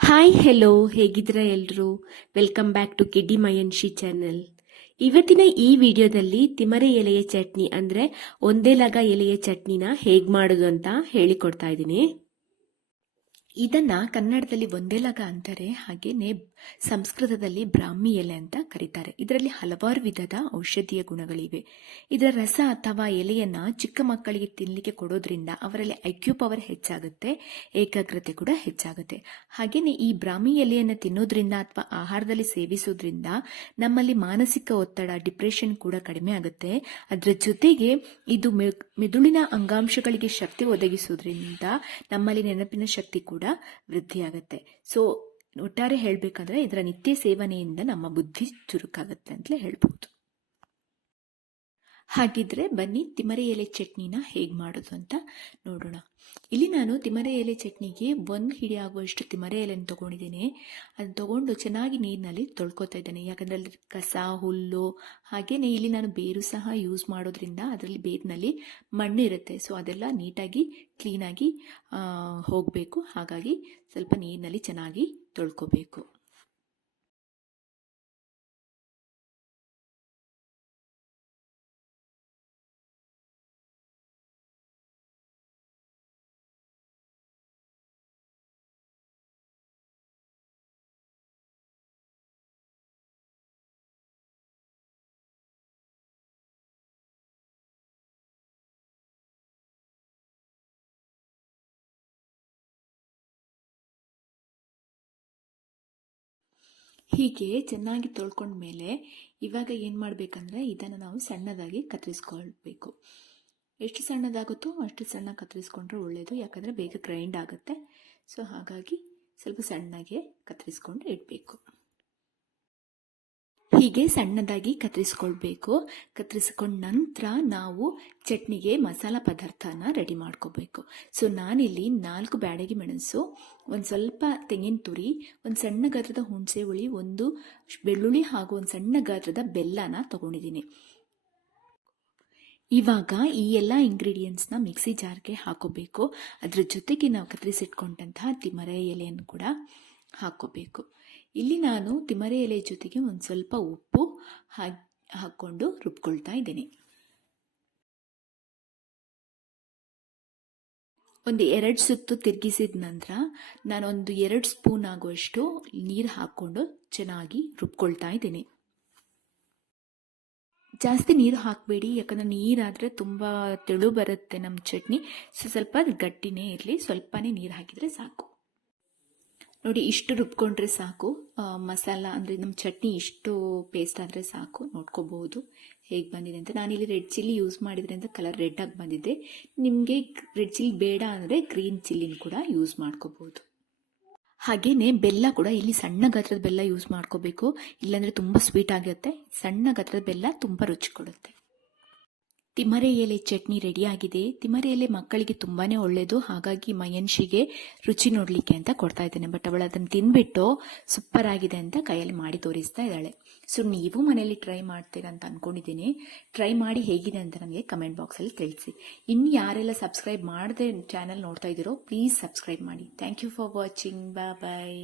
Hi hello, ಹೇಗಿದ್ದೀರಾ ಎಲ್ರು? Welcome back to kiddy Mayanshi channel. ಇವತ್ತಿನ ಈ ವಿಡಿಯೋದಲ್ಲಿ ತಿಮರೆ ಎಲೆಯ ಚಟ್ನಿ ಅಂದ್ರೆ ಒಂದೇ ಲಗ ಎಲೆಯ ಚಟ್ನಿನ ಹೇಗ್ ಮಾಡೋದು ಅಂತ ಹೇಳಿಕೊಡ್ತಾ ಇದ್ದೀನಿ. ಇದನ್ನ ಕನ್ನಡದಲ್ಲಿ ಒಂದೇ ಲಗ ಅಂತಾರೆ, ಹಾಗೇನೆ ಸಂಸ್ಕೃತದಲ್ಲಿ ಬ್ರಾಹ್ಮಿ ಎಲೆ ಅಂತ ಕರೀತಾರೆ. ಇದರಲ್ಲಿ ಹಲವಾರು ವಿಧದ ಔಷಧೀಯ ಗುಣಗಳಿವೆ. ಇದರ ರಸ ಅಥವಾ ಎಲೆಯನ್ನ ಚಿಕ್ಕ ಮಕ್ಕಳಿಗೆ ತಿನ್ನಲಿಕ್ಕೆ ಕೊಡೋದ್ರಿಂದ ಅವರಲ್ಲಿ ಐಕ್ಯೂ ಪವರ್ ಹೆಚ್ಚಾಗುತ್ತೆ, ಏಕಾಗ್ರತೆ ಕೂಡ ಹೆಚ್ಚಾಗುತ್ತೆ. ಹಾಗೇನೆ ಈ ಬ್ರಾಹ್ಮಿ ಎಲೆಯನ್ನು ತಿನ್ನೋದ್ರಿಂದ ಅಥವಾ ಆಹಾರದಲ್ಲಿ ಸೇವಿಸೋದ್ರಿಂದ ನಮ್ಮಲ್ಲಿ ಮಾನಸಿಕ ಒತ್ತಡ, ಡಿಪ್ರೆಷನ್ ಕೂಡ ಕಡಿಮೆ ಆಗುತ್ತೆ. ಅದರ ಜೊತೆಗೆ ಇದು ಮೆದುಳಿನ ಅಂಗಾಂಶಗಳಿಗೆ ಶಕ್ತಿ ಒದಗಿಸೋದ್ರಿಂದ ನಮ್ಮಲ್ಲಿ ನೆನಪಿನ ಶಕ್ತಿ ಕೂಡ ವೃದ್ಧಿಯಾಗುತ್ತೆ. ಸೊ ಒಟ್ಟಾರೆ ಹೇಳ್ಬೇಕಂದ್ರೆ ಇದರ ನಿತ್ಯ ಸೇವನೆಯಿಂದ ನಮ್ಮ ಬುದ್ಧಿ ಚುರುಕಾಗುತ್ತೆ ಅಂತಲೇ ಹೇಳ್ಬಹುದು. ಹಾಗಿದ್ರೆ ಬನ್ನಿ ತಿಮರೆ ಎಲೆ ಚಟ್ನಿನ ಹೇಗೆ ಮಾಡೋದು ಅಂತ ನೋಡೋಣ. ಇಲ್ಲಿ ನಾನು ತಿಮರೆ ಎಲೆ ಚಟ್ನಿಗೆ 1 ಹಿಡಿ ಆಗುವಷ್ಟು ತಿಮರೆ ಎಲೆಯನ್ನು ತಗೊಂಡಿದ್ದೇನೆ. ಅದನ್ನು ತಗೊಂಡು ಚೆನ್ನಾಗಿ ನೀರಿನಲ್ಲಿ ತೊಳ್ಕೊತಾ ಇದ್ದೇನೆ. ಯಾಕಂದ್ರೆ ಅಲ್ಲಿ ಕಸ, ಹುಲ್ಲು, ಹಾಗೇನೆ ಇಲ್ಲಿ ನಾನು ಬೇರು ಸಹ ಯೂಸ್ ಮಾಡೋದ್ರಿಂದ ಅದರಲ್ಲಿ ಬೇರಿನಲ್ಲಿ ಮಣ್ಣು ಇರುತ್ತೆ. ಸೊ ಅದೆಲ್ಲ ನೀಟಾಗಿ ಕ್ಲೀನಾಗಿ ಹೋಗಬೇಕು. ಹಾಗಾಗಿ ಸ್ವಲ್ಪ ನೀರಿನಲ್ಲಿ ಚೆನ್ನಾಗಿ ತೊಳ್ಕೊಬೇಕು. ಹೀಗೆ ಚೆನ್ನಾಗಿ ತೊಳ್ಕೊಂಡ್ಮೇಲೆ ಇವಾಗ ಏನು ಮಾಡಬೇಕಂದ್ರೆ ಇದನ್ನು ನಾವು ಸಣ್ಣದಾಗಿ ಕತ್ತರಿಸ್ಕೊಳ್ಬೇಕು. ಎಷ್ಟು ಸಣ್ಣದಾಗುತ್ತೋ ಅಷ್ಟು ಸಣ್ಣ ಕತ್ತರಿಸ್ಕೊಂಡ್ರೆ ಒಳ್ಳೆಯದು, ಯಾಕಂದರೆ ಬೇಗ ಗ್ರೈಂಡ್ ಆಗುತ್ತೆ. ಸೊ ಹಾಗಾಗಿ ಸ್ವಲ್ಪ ಸಣ್ಣಗೆ ಕತ್ತರಿಸ್ಕೊಂಡು ಇಡಬೇಕು. ಹೀಗೆ ಸಣ್ಣದಾಗಿ ಕತ್ತರಿಸ್ಕೊಳ್ಬೇಕು. ಕತ್ತರಿಸ್ಕೊಂಡ ನಂತರ ನಾವು ಚಟ್ನಿಗೆ ಮಸಾಲ ಪದಾರ್ಥನ ರೆಡಿ ಮಾಡ್ಕೋಬೇಕು. ಸೊ ನಾನಿಲ್ಲಿ 4 ಬ್ಯಾಡಗಿ ಮೆಣಸು, ಒಂದು ಸ್ವಲ್ಪ ತೆಂಗಿನ ತುರಿ, ಒಂದು ಸಣ್ಣ ಗಾತ್ರದ ಹುಣಸೆ ಹುಳಿ, ಒಂದು ಬೆಳ್ಳುಳ್ಳಿ ಹಾಗೂ ಒಂದು ಸಣ್ಣ ಗಾತ್ರದ ಬೆಲ್ಲನ ತಗೊಂಡಿದ್ದೀನಿ. ಇವಾಗ ಈ ಎಲ್ಲ ಇಂಗ್ರೀಡಿಯೆಂಟ್ಸ್ನ ಮಿಕ್ಸಿ ಜಾರ್ಗೆ ಹಾಕೋಬೇಕು. ಅದ್ರ ಜೊತೆಗೆ ನಾವು ಕತ್ತರಿಸಿಟ್ಕೊಂಡಂತಹ ತಿಮರೆ ಎಲೆಯನ್ನು ಕೂಡ ಹಾಕೋಬೇಕು. ಇಲ್ಲಿ ನಾನು ತಿಮರೆ ಎಲೆ ಜೊತೆಗೆ ಒಂದು ಸ್ವಲ್ಪ ಉಪ್ಪು ಹಾಕ್ಕೊಂಡು ರುಬ್ಕೊಳ್ತಾ ಇದ್ದೀನಿ. ಒಂದು 2 ಸುತ್ತು ತಿರುಗಿಸಿದ ನಂತರ ನಾನೊಂದು 2 ಸ್ಪೂನ್ ಆಗುವಷ್ಟು ನೀರು ಹಾಕ್ಕೊಂಡು ಚೆನ್ನಾಗಿ ರುಬ್ಕೊಳ್ತಾ ಇದ್ದೀನಿ. ಜಾಸ್ತಿ ನೀರು ಹಾಕಬೇಡಿ, ಯಾಕಂದರೆ ನೀರಾದರೆ ತುಂಬ ತೆಳು ಬರುತ್ತೆ ನಮ್ಮ ಚಟ್ನಿ. ಸೊ ಸ್ವಲ್ಪ ಗಟ್ಟಿನೇ ಇರಲಿ, ಸ್ವಲ್ಪನೇ ನೀರು ಹಾಕಿದರೆ ಸಾಕು. ನೋಡಿ, ಇಷ್ಟು ರುಬ್ಕೊಂಡ್ರೆ ಸಾಕು. ಮಸಾಲ ಅಂದರೆ ನಮ್ಮ ಚಟ್ನಿ ಇಷ್ಟು ಪೇಸ್ಟ್ ಆದರೆ ಸಾಕು. ನೋಡ್ಕೋಬಹುದು ಹೇಗೆ ಬಂದಿದೆ ಅಂತ. ನಾನಿಲ್ಲಿ ರೆಡ್ ಚಿಲ್ಲಿ ಯೂಸ್ ಮಾಡಿದ್ರಿಂದ ಕಲರ್ ರೆಡ್ ಆಗಿ ಬಂದಿದೆ. ನಿಮಗೆ ರೆಡ್ ಚಿಲ್ಲಿ ಬೇಡ ಅಂದರೆ ಗ್ರೀನ್ ಚಿಲ್ಲಿನ ಕೂಡ ಯೂಸ್ ಮಾಡ್ಕೋಬಹುದು. ಹಾಗೇನೆ ಬೆಲ್ಲ ಕೂಡ ಇಲ್ಲಿ ಸಣ್ಣ ಗಾತ್ರದ ಬೆಲ್ಲ ಯೂಸ್ ಮಾಡ್ಕೋಬೇಕು, ಇಲ್ಲಾಂದರೆ ತುಂಬ ಸ್ವೀಟ್ ಆಗಿರುತ್ತೆ. ಸಣ್ಣ ಗಾತ್ರದ ಬೆಲ್ಲ ತುಂಬ ರುಚಿ ಕೊಡುತ್ತೆ. ತಿಮರೆ ಎಲೆ ಚಟ್ನಿ ರೆಡಿಯಾಗಿದೆ. ತಿಮರೆ ಎಲೆ ಮಕ್ಕಳಿಗೆ ತುಂಬಾನೇ ಒಳ್ಳೆಯದು, ಹಾಗಾಗಿ ಮಯನ್ಶಿಗೆ ರುಚಿ ನೋಡಲಿಕ್ಕೆ ಅಂತ ಕೊಡ್ತಾ ಇದ್ದೇನೆ. ಬಟ್ ಅವಳು ಅದನ್ನು ತಿಂದ್ಬಿಟ್ಟು ಸೂಪರ್ ಆಗಿದೆ ಅಂತ ಕೈಯಲ್ಲಿ ಮಾಡಿ ತೋರಿಸ್ತಾ ಇದ್ದಾಳೆ. ಸೊ ನೀವು ಮನೆಯಲ್ಲಿ ಟ್ರೈ ಮಾಡ್ತೀರಾ ಅಂತ ಅನ್ಕೊಂಡಿದ್ದೀನಿ. ಟ್ರೈ ಮಾಡಿ ಹೇಗಿದೆ ಅಂತ ನನಗೆ ಕಮೆಂಟ್ ಬಾಕ್ಸಲ್ಲಿ ತಿಳಿಸಿ. ಇನ್ನು ಯಾರೆಲ್ಲ ಸಬ್ಸ್ಕ್ರೈಬ್ ಮಾಡದೆ ಚಾನಲ್ ನೋಡ್ತಾ ಇದ್ದೀರೋ ಪ್ಲೀಸ್ ಸಬ್ಸ್ಕ್ರೈಬ್ ಮಾಡಿ. Thank you for watching. Bye.